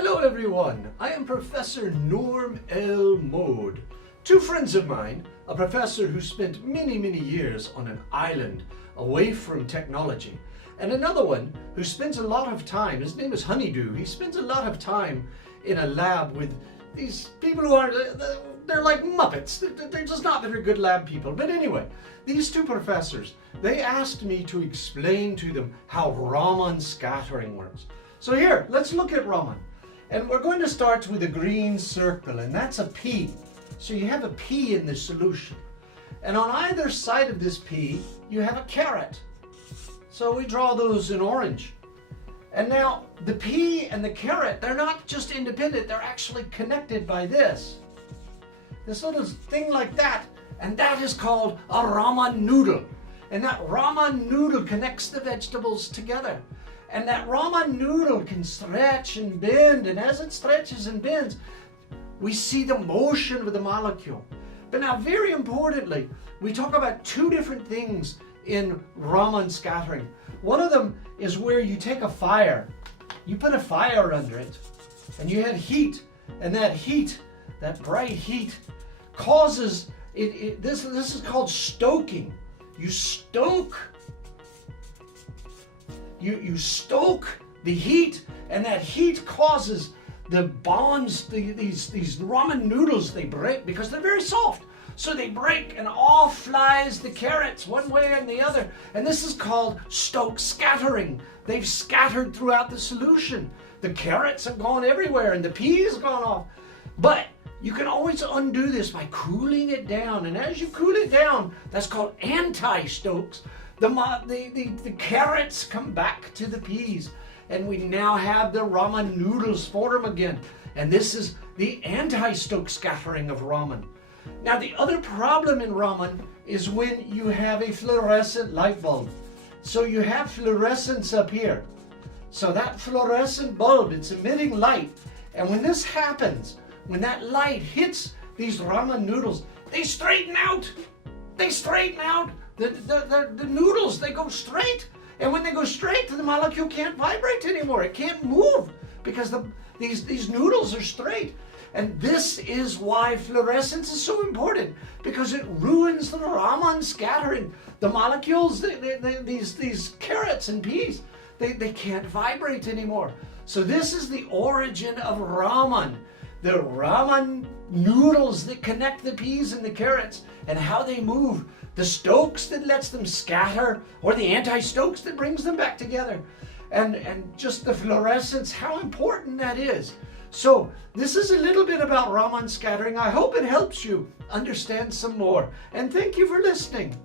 Hello everyone, I am Professor NormAlMode. Two friends of mine, a professor who spent many years on an island away from technology, and another one who spends a lot of time, his name is Honeydew, he spends a lot of time in a lab with these people who are, they're like Muppets, they're just not very good lab people. But anyway, these two professors, they asked me to explain to them how Raman scattering works. So here, let's look at Raman. And we're going to start with a green circle, and that's a P. So you have a P in the solution. And on either side of this P, you have a caret. So we draw those in orange. And now the P and the caret, they're not just independent, they're actually connected by this little thing like that. And that is called a Raman noodle. And that Raman noodle connects the vegetables together. And that Raman noodle can stretch and bend, and as it stretches and bends, we see the motion of the molecule. But now, very importantly, we talk about two different things in Raman scattering. One of them is where you take a fire, you put a fire under it, and you add heat, and that heat, that bright heat, causes, this is called stoking. You stoke You stoke the heat, and that heat causes the bonds, these ramen noodles, they break because they're very soft. So they break, and off flies the carrots one way and the other. And this is called stoke scattering. They've scattered throughout the solution. The carrots have gone everywhere, and the peas have gone off. But you can always undo this by cooling it down. And as you cool it down, that's called anti-stokes. The carrots come back to the peas, and we now have the ramen noodles form again. And this is the anti-stoke scattering of ramen. Now, the other problem in ramen is when you have a fluorescent light bulb. So you have fluorescence up here. So that fluorescent bulb, it's emitting light. And when this happens, when that light hits these ramen noodles, they straighten out. They straighten out. The noodles, they go straight. And when they go straight, the molecule can't vibrate anymore. It can't move because these noodles are straight. And this is why fluorescence is so important, because it ruins the Raman scattering. The molecules, these carrots and peas, they can't vibrate anymore. So this is the origin of Raman. The Raman noodles that connect the peas and the carrots, and how they move. The stokes that lets them scatter, or the anti-stokes that brings them back together. And just the fluorescence, how important that is. So this is a little bit about Raman scattering. I hope it helps you understand some more. And thank you for listening.